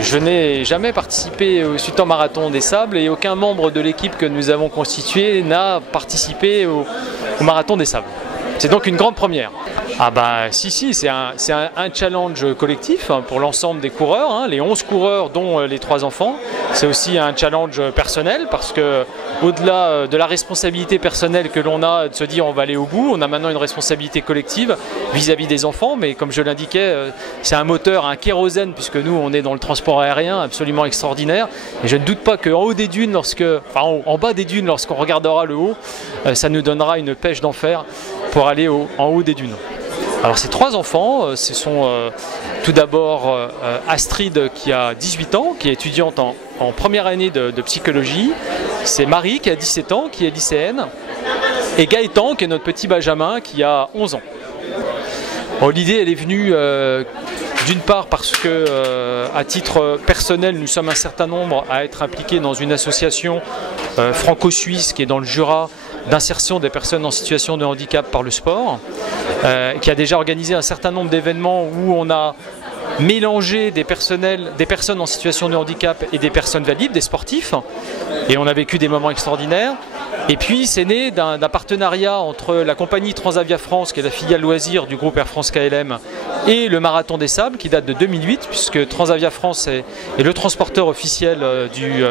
Je n'ai jamais participé au Sultan Marathon des Sables et aucun membre de l'équipe que nous avons constituée n'a participé au Marathon des Sables. C'est donc une grande première. Ah bah si, c'est un challenge collectif pour l'ensemble des coureurs, les 11 coureurs dont les 3 enfants. C'est aussi un challenge personnel parce que au-delà de la responsabilité personnelle que l'on a de se dire on va aller au bout, on a maintenant une responsabilité collective vis-à-vis des enfants, mais comme je l'indiquais, c'est un moteur, un kérosène, puisque nous on est dans le transport aérien absolument extraordinaire. Et je ne doute pas qu'en haut des dunes, en bas des dunes, lorsqu'on regardera le haut, ça nous donnera une pêche d'enfer pour aller en haut des dunes. Alors ces 3 enfants, ce sont tout d'abord Astrid qui a 18 ans, qui est étudiante en première année de psychologie. C'est Marie qui a 17 ans, qui est lycéenne. Et Gaëtan qui est notre petit Benjamin qui a 11 ans. Bon, l'idée elle est venue d'une part parce que à titre personnel nous sommes un certain nombre à être impliqués dans une association franco-suisse qui est dans le Jura, d'insertion des personnes en situation de handicap par le sport, qui a déjà organisé un certain nombre d'événements où on a mélangé des personnes en situation de handicap et des personnes valides, des sportifs, et on a vécu des moments extraordinaires. Et puis c'est né d'un partenariat entre la compagnie Transavia France, qui est la filiale loisir du groupe Air France KLM, et le Marathon des Sables, qui date de 2008, puisque Transavia France est le transporteur officiel du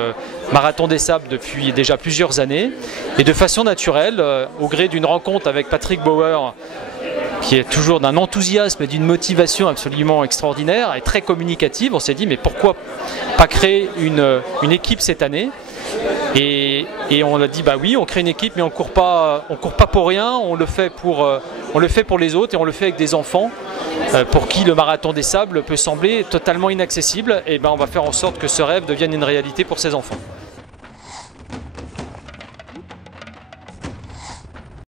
Marathon des Sables depuis déjà plusieurs années. Et de façon naturelle, au gré d'une rencontre avec Patrick Bauer, qui est toujours d'un enthousiasme et d'une motivation absolument extraordinaire et très communicative, on s'est dit mais pourquoi pas créer une équipe cette année, et on a dit bah oui, on crée une équipe, mais on court pas pour rien, on le fait pour les autres, et on le fait avec des enfants pour qui le Marathon des Sables peut sembler totalement inaccessible. Et ben on va faire en sorte que ce rêve devienne une réalité pour ces enfants.